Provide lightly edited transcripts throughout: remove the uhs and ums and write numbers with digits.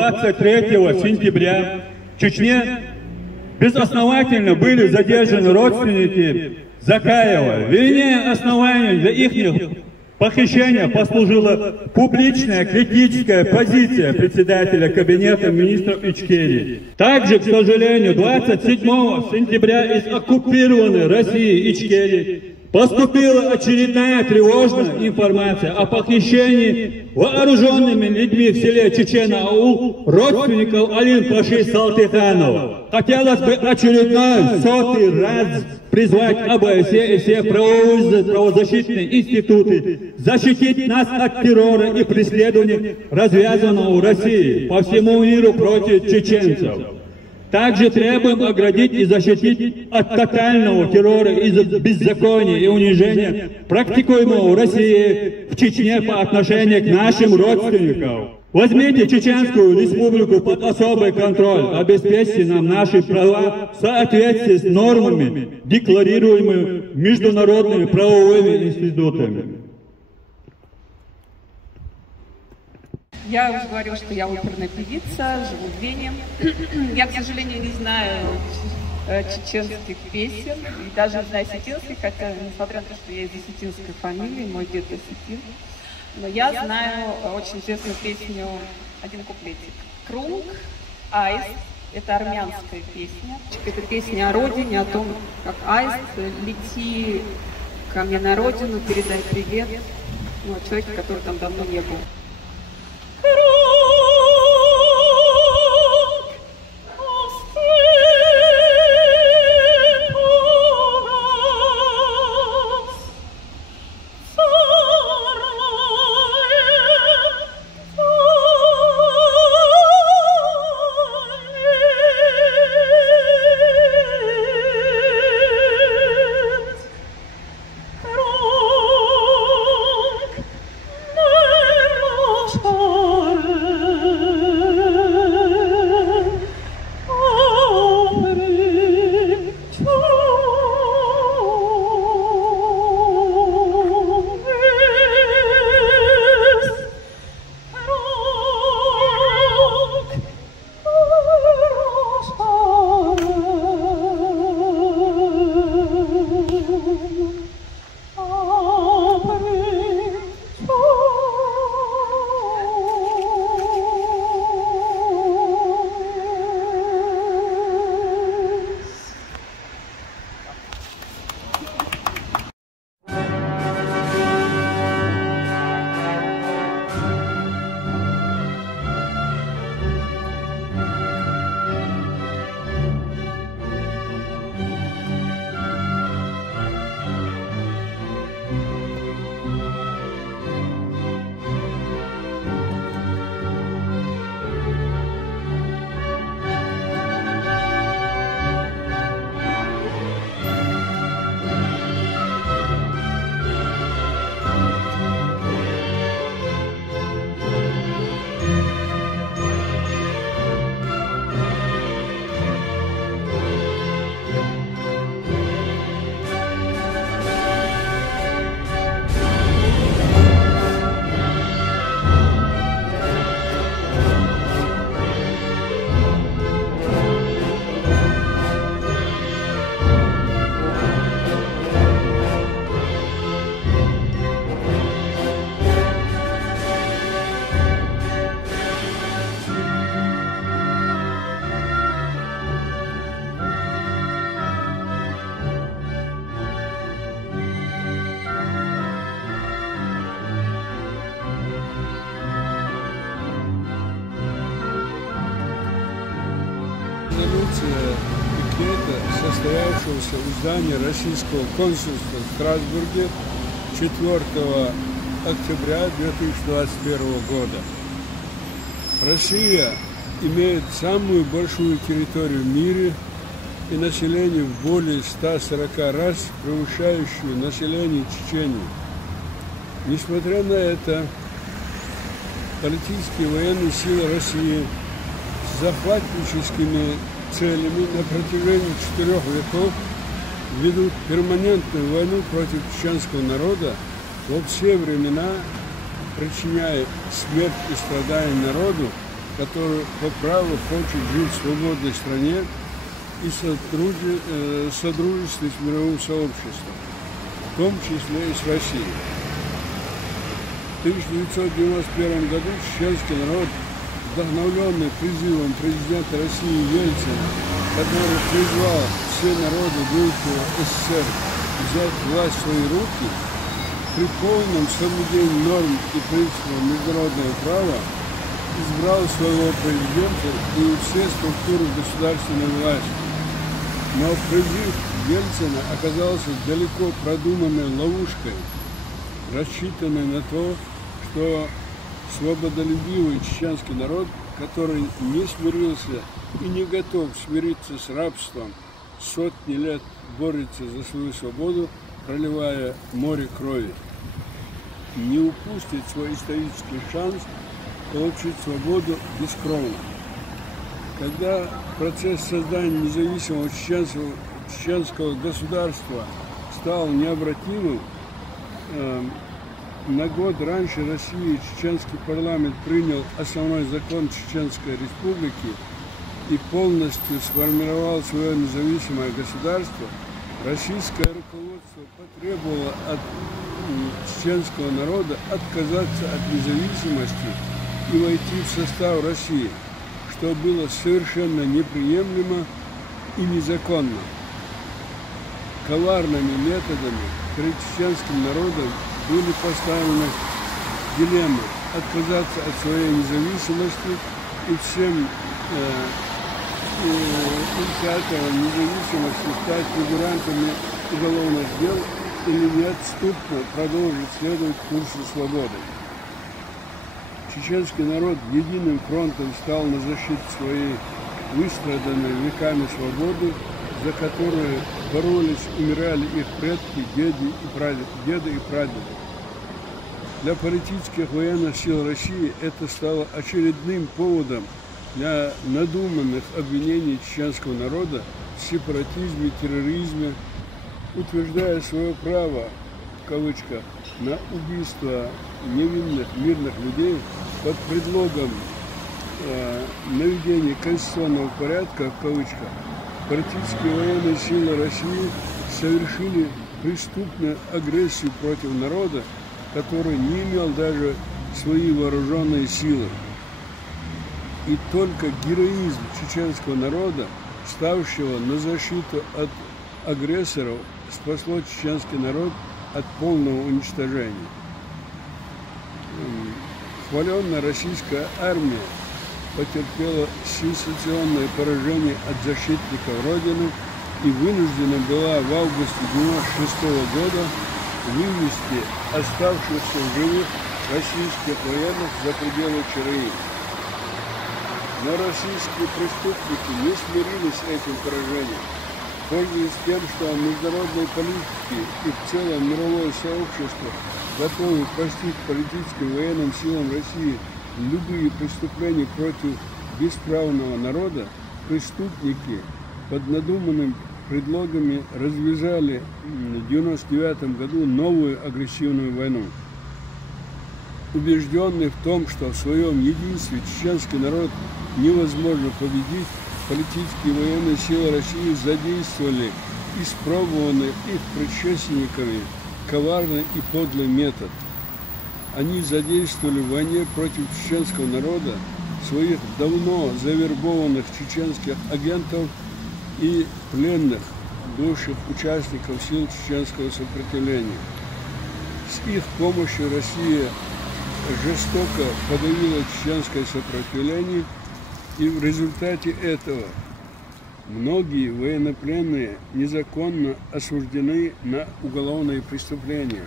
23 сентября в Чечне безосновательно были задержаны родственники Закаева. Вернее, основанием для их похищения послужила публичная критическая позиция председателя Кабинета министров Ичкерии. Также, к сожалению, 27 сентября из оккупированной России Ичкерии поступила очередная тревожная информация о похищении вооруженными людьми в селе Чечен-Аул родственников Алин-Паши Салтыханова. Хотелось бы очередной 100-й раз призвать ОБСЕ и все правозащитные институты защитить нас от террора и преследования, развязанного в России по всему миру против чеченцев. Также требуем оградить и защитить от тотального террора из-за беззакония и унижения, практикуемого в России, в Чечне по отношению к нашим родственникам. Возьмите Чеченскую республику под особый контроль, обеспечьте нам наши права в соответствии с нормами, декларируемыми международными правовыми институтами. Я уже говорила, что я оперная певица, живу в Вене. Я, к сожалению, не знаю чеченских песен, и даже не знаю осетинских, хотя, несмотря на то, что я из осетинской фамилии, мой дед осетин. Но я знаю очень известную песню, один куплетик. «Крунг», «Аист». Это армянская песня. Это песня о родине, о том, как аист, лети ко мне на родину, передай привет. Ну, человеку, который там давно не был. Резолюция пикета, состоявшегося у здания российского консульства в Страсбурге 4 октября 2021 года. Россия имеет самую большую территорию в мире и население в более 140 раз превышающее население Чечни. Несмотря на это, политические и военные силы России с захватническими целями на протяжении 4 веков ведут перманентную войну против чеченского народа во все времена, причиняя смерть и страдания народу, который по праву хочет жить в свободной стране и содружестве с мировым сообществом, в том числе и с Россией. В 1991 году чеченский народ, вдохновленный призывом президента России Ельцина, который призвал все народы бывшего СССР взять власть в свои руки, при полном соблюдении норм и принципов международного права избрал своего президента и все структуры государственной власти. Но призыв Ельцина оказался далеко продуманной ловушкой, рассчитанной на то, что свободолюбивый чеченский народ, который не смирился и не готов смириться с рабством, сотни лет борется за свою свободу, проливая море крови, не упустит свой исторический шанс получить свободу бескровно. Когда процесс создания независимого чеченского государства стал необратимым, на год раньше России чеченский парламент принял основной закон Чеченской Республики и полностью сформировал свое независимое государство, российское руководство потребовало от чеченского народа отказаться от независимости и войти в состав России, что было совершенно неприемлемо и незаконно. Коварными методами перед чеченским народом были поставлены дилеммы отказаться от своей независимости и всем инициаторам независимости стать фигурантами уголовных дел или неотступно продолжить следовать курсу свободы. Чеченский народ единым фронтом стал на защиту своей выстраданной веками свободы, за которую боролись, умирали их предки, деды и прадеды. Для политических военных сил России это стало очередным поводом для надуманных обвинений чеченского народа в сепаратизме, терроризме, утверждая свое право, в кавычках, на убийство невинных мирных людей под предлогом наведения конституционного порядка, в кавычках, политические военные силы России совершили преступную агрессию против народа, который не имел даже свои вооруженные силы. И только героизм чеченского народа, ставшего на защиту от агрессоров, спасло чеченский народ от полного уничтожения. Хваленная российская армия потерпела сенсационное поражение от защитников Родины и вынуждена была в августе 1996 года вывести оставшихся в живых российских военных за пределы ЧРИ. Но российские преступники не смирились с этим поражением, пользуясь тем, что международные политики и в целом мировое сообщество готовы простить политическим военным силам России любые преступления против бесправного народа, преступники под надуманными предлогами развязали в 1999 году новую агрессивную войну. Убежденный в том, что в своем единстве чеченский народ невозможно победить, политические и военные силы России задействовали испробованный их предшественниками коварный и подлый метод. Они задействовали в войне против чеченского народа своих давно завербованных чеченских агентов и пленных, бывших участников сил чеченского сопротивления. С их помощью Россия жестоко подавила чеченское сопротивление, и в результате этого многие военнопленные незаконно осуждены на уголовные преступления.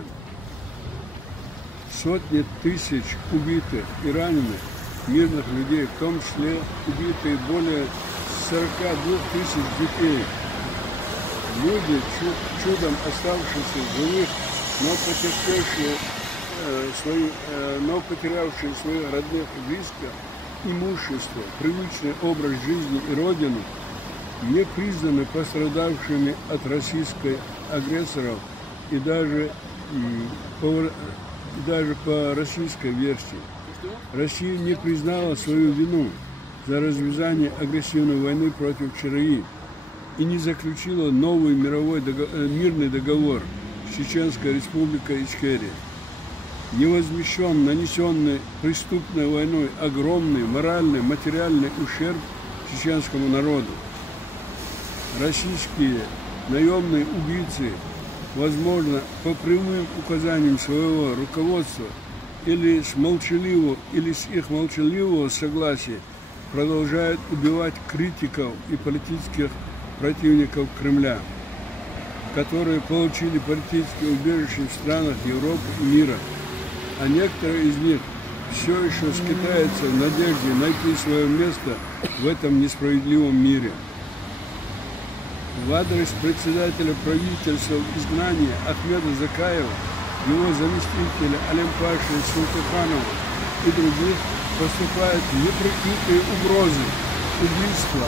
Сотни тысяч убитых и раненых мирных людей, в том числе убитые более 42 тысяч детей. Люди, чудом оставшиеся живых, но потерявшие своих родных и близких, имущество, привычный образ жизни и родину, не признаны пострадавшими от российской агрессоров и даже по российской версии. Россия не признала свою вину за развязание агрессивной войны против ЧРИ и не заключила новый мирный договор с Чеченской Республикой Ичкерия. Не возмещен нанесенный преступной войной огромный моральный, материальный ущерб чеченскому народу. Российские наемные убийцы, возможно, по прямым указаниям своего руководства или с их молчаливого согласия продолжают убивать критиков и политических противников Кремля, которые получили политическое убежище в странах Европы и мира, а некоторые из них все еще скитаются в надежде найти свое место в этом несправедливом мире. В адрес председателя правительства изгнания Ахмеда Закаева, его заместителя Алимпаша Султаханова и других поступают неприкрытые угрозы, убийства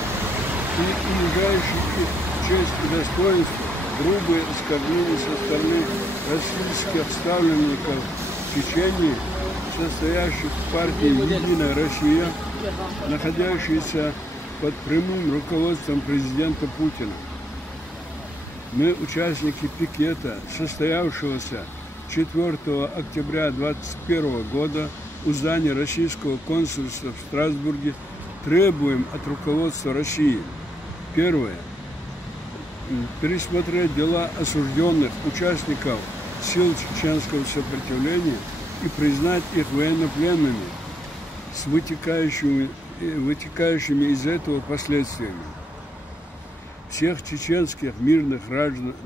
и унижающие их честь и достоинство, грубые оскорбления со стороны российских ставленников Чечении, состоящих в партии «Единая Россия», находящейся под прямым руководством президента Путина. Мы, участники пикета, состоявшегося 4 октября 2021 года у здания российского консульства в Страсбурге, требуем от руководства России: первое, пересмотреть дела осужденных участников сил чеченского сопротивления и признать их военнопленными с вытекающими из этого последствиями. Всех чеченских мирных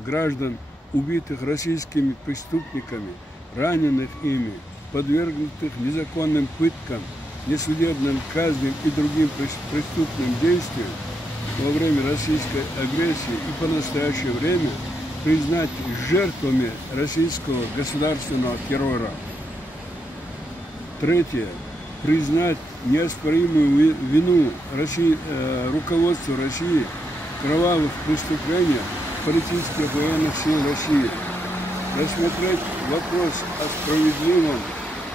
граждан, убитых российскими преступниками, раненых ими, подвергнутых незаконным пыткам, несудебным казням и другим преступным действиям во время российской агрессии и по настоящее время признать жертвами российского государственного террора. Третье. Признать неоспоримую вину руководства России в кровавых преступлениях политических военных сил России. Рассмотреть вопрос о справедливом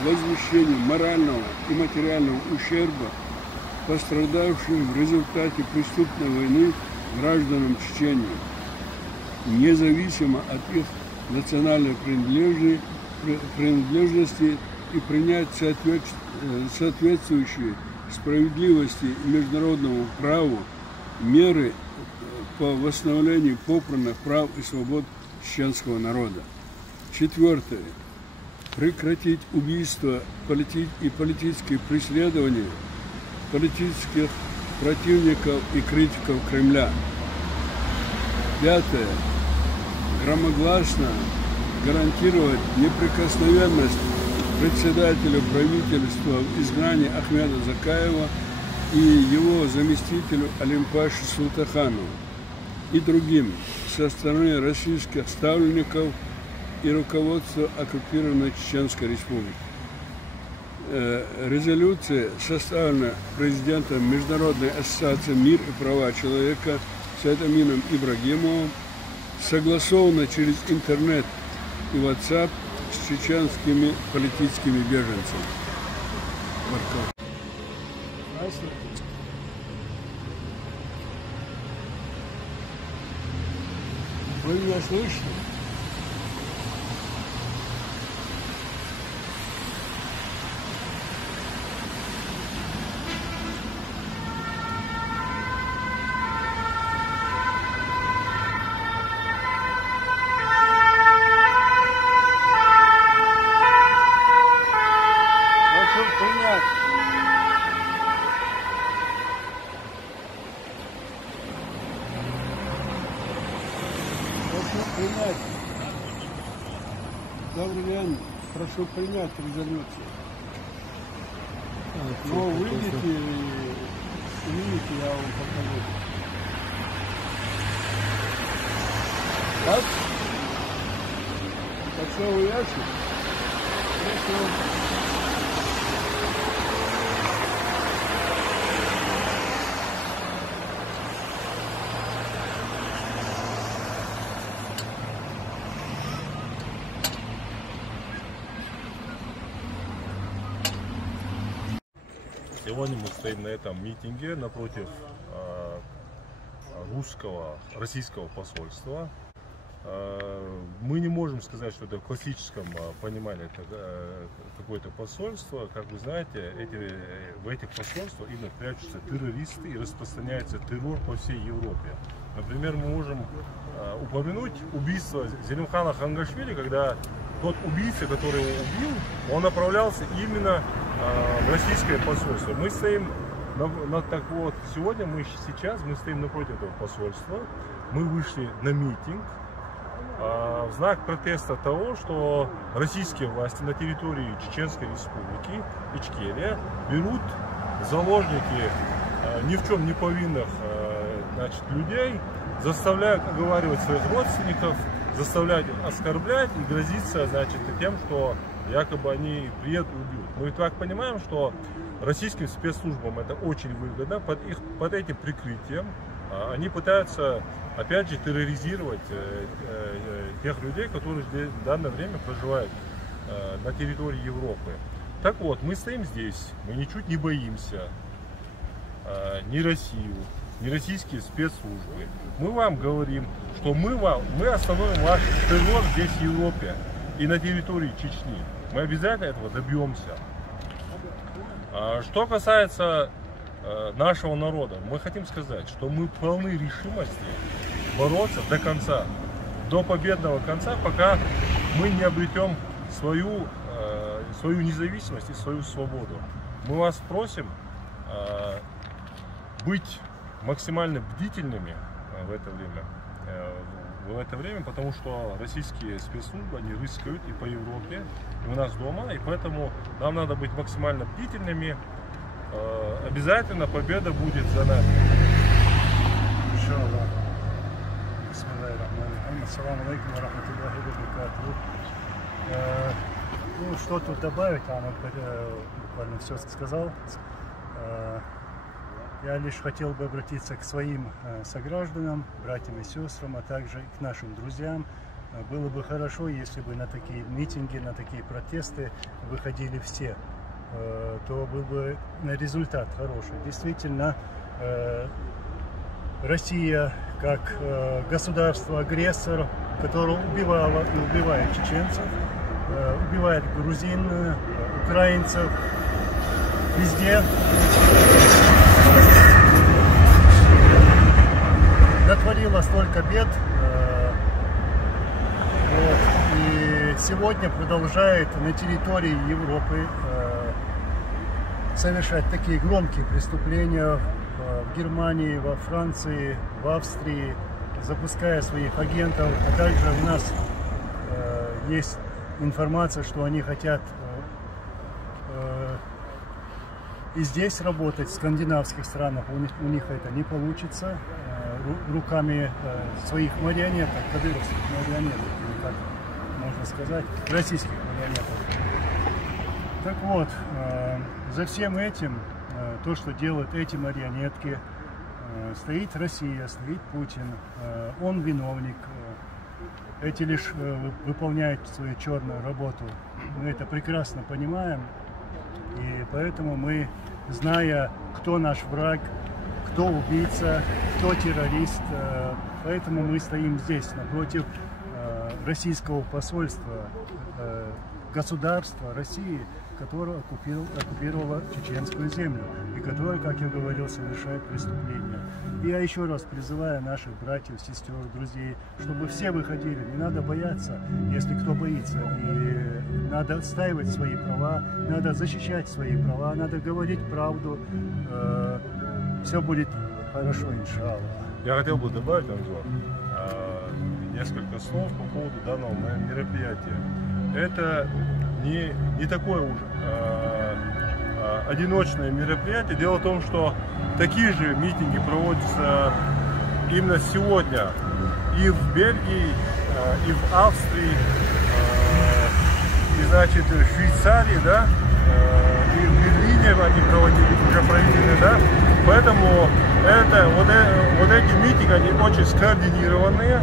возмещении морального и материального ущерба, пострадавшим в результате преступной войны гражданам Чечении, независимо от их национальной принадлежности, и принять соответствующие справедливости и международному праву меры по восстановлению попранных прав и свобод чеченского народа. Четвертое. Прекратить убийства и политические преследования политических противников и критиков Кремля. Пятое. Громогласно гарантировать неприкосновенность председателю правительства в изгнании Ахмеда Закаева и его заместителю Алимпашу Султаханову и другим со стороны российских ставленников и руководства оккупированной Чеченской Республики. Резолюция составлена президентом Международной ассоциации «Мир и права человека» Саидамином Ибрагимовым, согласована через интернет и WhatsApp с чеченскими политическими беженцами. Вы меня слышите? Добрый день. Прошу принять резолюцию. Но выйдите и снимите, я вам покажу. Так? Почтовый ящик? Хорошо. Сегодня мы стоим на этом митинге напротив российского посольства. Мы не можем сказать, что это в классическом понимании какое-то посольство. Как вы знаете, в этих посольствах именно прячутся террористы и распространяется террор по всей Европе. Например, мы можем упомянуть убийство Зелимхана Хангашвили, когда тот убийца, который его убил, он направлялся именно в российское посольство. Мы стоим, сегодня мы стоим напротив этого посольства. Мы вышли на митинг в знак протеста того, что российские власти на территории Чеченской Республики, Ичкерия, берут в заложники ни в чем не повинных людей, заставляют оговаривать своих родственников, заставляют оскорблять и грозиться тем, что якобы они приедут и убьют. Мы так понимаем, что российским спецслужбам это очень выгодно. Под этим прикрытием они пытаются, опять же, терроризировать тех людей, которые в данное время проживают на территории Европы. Так вот, мы стоим здесь, мы ничуть не боимся ни Россию, ни российские спецслужбы. Мы вам говорим, что мы остановим ваш террор здесь в Европе и на территории Чечни. Мы обязательно этого добьемся. Что касается нашего народа, мы хотим сказать, что мы полны решимости бороться до конца, до победного конца, пока мы не обретем свою независимость и свою свободу. Мы вас просим быть максимально бдительными в это время, потому что российские спецслужбы, они рыскают и по Европе, и у нас дома, и поэтому нам надо быть максимально бдительными. Обязательно победа будет за нами. Ассаламу алейкум ва рахматуллахи ва баракатуху. Ну, что тут добавить, буквально все сказал. Я лишь хотел бы обратиться к своим согражданам, братьям и сестрам, а также к нашим друзьям. Было бы хорошо, если бы на такие митинги, на такие протесты выходили все, то был бы результат хороший. Действительно, Россия как государство-агрессор, которое убивало и убивает чеченцев, убивает грузин, украинцев, везде. Натворила столько бед, и сегодня продолжает на территории Европы совершать такие громкие преступления в Германии, во Франции, в Австрии, запуская своих агентов. А также у нас есть информация, что они хотят и здесь работать, в скандинавских странах. У них это не получится. Руками своих марионеток, кадыровских марионеток, или как можно сказать, российских марионеток. Так вот, за всем этим, то, что делают эти марионетки, стоит Россия, стоит Путин, он виновник, эти лишь выполняют свою черную работу. Мы это прекрасно понимаем, и поэтому мы, зная, кто наш враг, кто убийца, кто террорист, поэтому мы стоим здесь, напротив российского посольства, государства России, которое оккупировало чеченскую землю и которое, как я говорил, совершает преступления. И я еще раз призываю наших братьев, сестер, друзей, чтобы все выходили, не надо бояться, если кто боится, и надо отстаивать свои права, надо защищать свои права, надо говорить правду, все будет хорошо, иншаллах. Я хотел бы добавить, Анзор, несколько слов по поводу данного мероприятия. Это не такое уж одиночное мероприятие. Дело в том, что такие же митинги проводятся именно сегодня и в Бельгии, и в Австрии, и, значит, в Швейцарии, да, и в Берлине они уже проведены, да. Поэтому вот эти митинги, они очень скоординированные.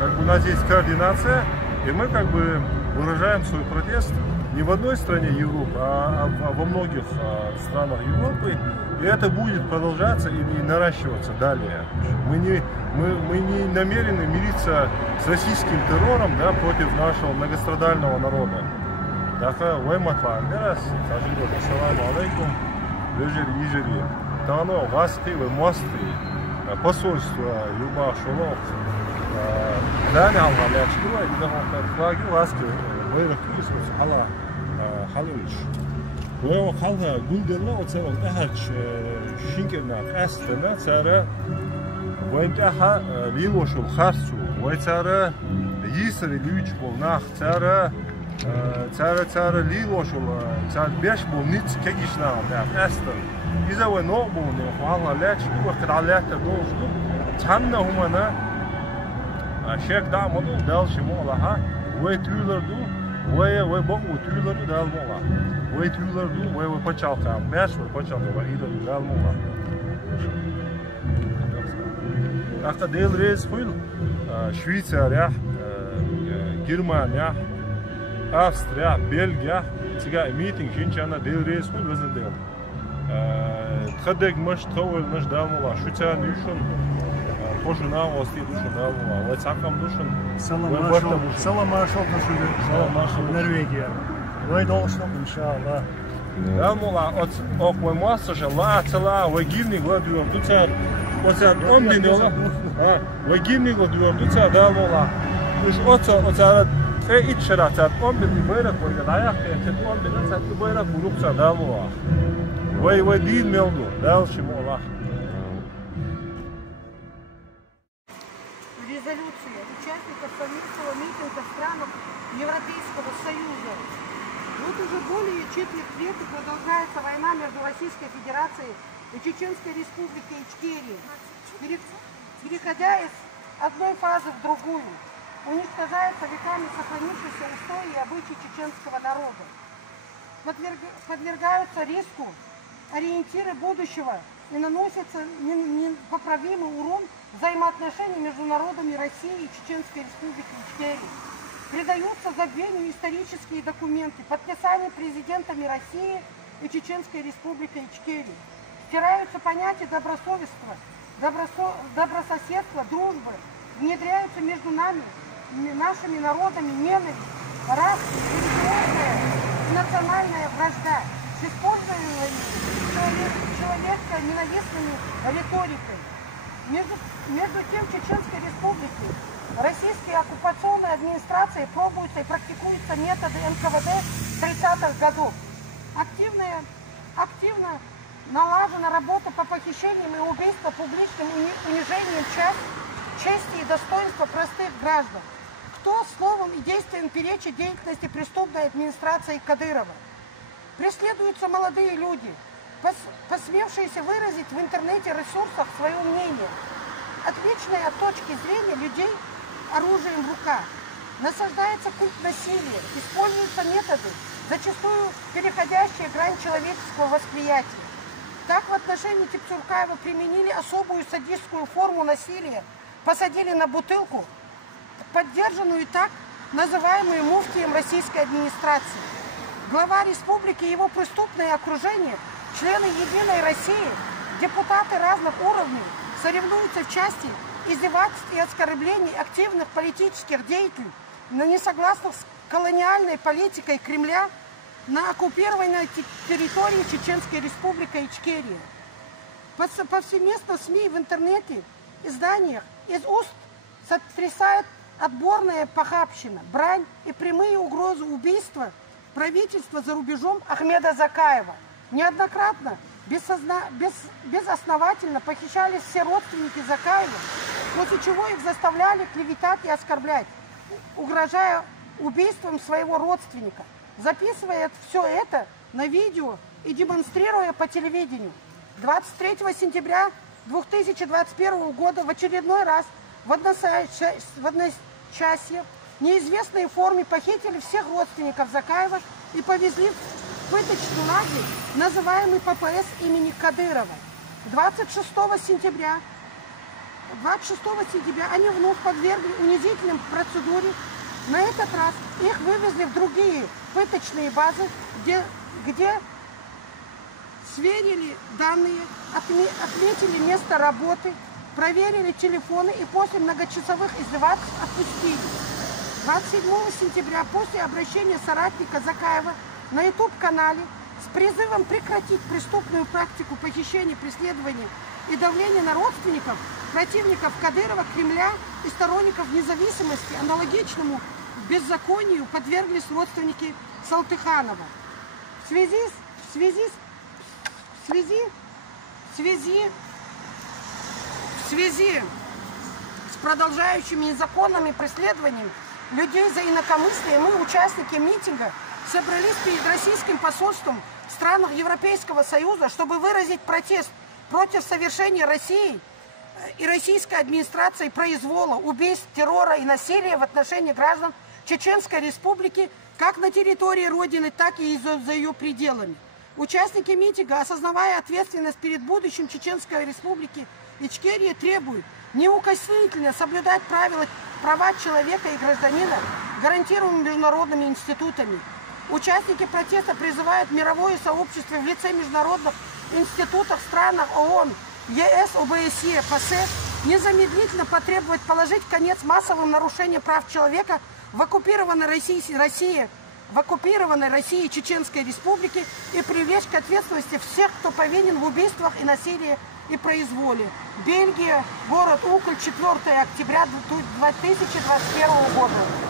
Как бы у нас есть координация, и мы как бы выражаем свой протест не в одной стране Европы, а во многих странах Европы. И это будет продолжаться и наращиваться далее. Мы не намерены мириться с российским террором, да, против нашего многострадального народа. Ассаламу алейкум, ежери. Тано, васты, вы мосты, посольство, юба, шолок. Дани алгалячкива, и да флаги ласки, вейракис, хала, халуич. Вы халга гулдерна, оцелок эхач шинкерна, кастена, цара, вейнтаха лилошул харсу, вейцара йисари лючбол нах, цара лилошул, цара бешбол ниц кегишна, кастен. Иза вы ногбол, алгалячкива, кадалята должну, цанна хумана. Шек да моду дальше мола, вы тюлерду, вы богу тюлерду дал мола, вы тюлерду, вы почалка, мяш вы почалка, вы иду дал мола. Ахта дел рез хуил, Швейцария, Германия, Австрия, Бельгия, сега митинг шинчана дел рез хуил везен дел. Тхадег маш товел наш дал мола, шутя нюшон. Пожинал ости душен дал мола, вот сакам душен. Саламашов душен, Норвегия. Вы должны, иншаллах. Дал мола, от мой мастер же ла цела, вы гимни гладуем, тут царь, вот царь омбин дела, вы гимни гладуем, тут царь дал мола. Уж от царь итшера царь омбин и байрак, вы гадаях, царь омбин, царь байрак, бурук царь дал мола. Вы дин мелду, дал шимола. Участников совместного митинга в странах Европейского Союза. Вот уже более четверть века продолжается война между Российской Федерацией и Чеченской Республикой Ичкерия, переходя из одной фазы в другую, уничтожаются веками сохранившиеся устои и обычаи чеченского народа. Подвергаются риску ориентиры будущего и наносится непоправимый урон взаимоотношений между народами России и Чеченской Республики Ичкерия. Придаются забвению исторические документы, подписания президентами России и Чеченской Республики Ичкерия. Стираются понятия добрососедства, дружбы, внедряются между нами, нашими народами ненависть, религиозная и национальная вражда с использованием человека-ненавистной риторикой. Между тем, в Чеченской Республике российские оккупационные администрации пробуются и практикуются методы НКВД 30-х годов. Активно налажена работа по похищениям и убийствам, публичным унижением чести и достоинства простых граждан. Кто словом и действием перечит деятельности преступной администрации Кадырова? Преследуются молодые люди, посмевшиеся выразить в интернете-ресурсах свое мнение, отличные от точки зрения людей оружием в руках. Насаждается культ насилия, используются методы, зачастую переходящие грань человеческого восприятия. Так в отношении Тепчуркаева применили особую садистскую форму насилия, посадили на бутылку, поддержанную так называемую муфтием российской администрации. Глава республики и его преступное окружение, члены Единой России, депутаты разных уровней соревнуются в части издевательств и оскорблений активных политических деятелей, но не согласных с колониальной политикой Кремля на оккупированной территории Чеченской Республики Ичкерия. Повсеместно в СМИ, в интернете, изданиях из уст сотрясает отборная похабщина, брань и прямые угрозы убийства правительства за рубежом Ахмеда Закаева. Неоднократно, безосновательно похищались все родственники Закаева, после чего их заставляли клеветать и оскорблять, угрожая убийством своего родственника, записывая все это на видео и демонстрируя по телевидению. 23 сентября 2021 года в очередной раз в одночасье в неизвестной форме похитили всех родственников Закаева и повезли в пыточный лагерь, называемый ППС имени Кадырова. 26 сентября они вновь подвергли унизительным процедуре На этот раз их вывезли в другие пыточные базы, где сверили данные, отметили место работы, проверили телефоны и после многочасовых издевательств отпустили. 27 сентября после обращения соратника Закаева на YouTube-канале с призывом прекратить преступную практику похищения, преследования и давления на родственников, противников Кадырова, Кремля и сторонников независимости аналогичному беззаконию подверглись родственники Салтыханова. В связи с продолжающими незаконными преследованиями людей за инакомыслие мы, участники митинга, собрались перед российским посольством в странах Европейского Союза, чтобы выразить протест против совершения Россией и российской администрацией произвола, убийств, террора и насилия в отношении граждан Чеченской Республики как на территории Родины, так и за ее пределами. Участники митинга, осознавая ответственность перед будущим Чеченской Республики, Ичкерия требует неукоснительно соблюдать права человека и гражданина, гарантируемые международными институтами. Участники протеста призывают мировое сообщество в лице международных институтов в странах ООН, ЕС, ОБСЕ, ПАСЕ незамедлительно потребовать положить конец массовым нарушениям прав человека в оккупированной России Чеченской Республики и привлечь к ответственности всех, кто повинен в убийствах и насилии и произволе. Бельгия, город Укль, 4 октября 2021 года.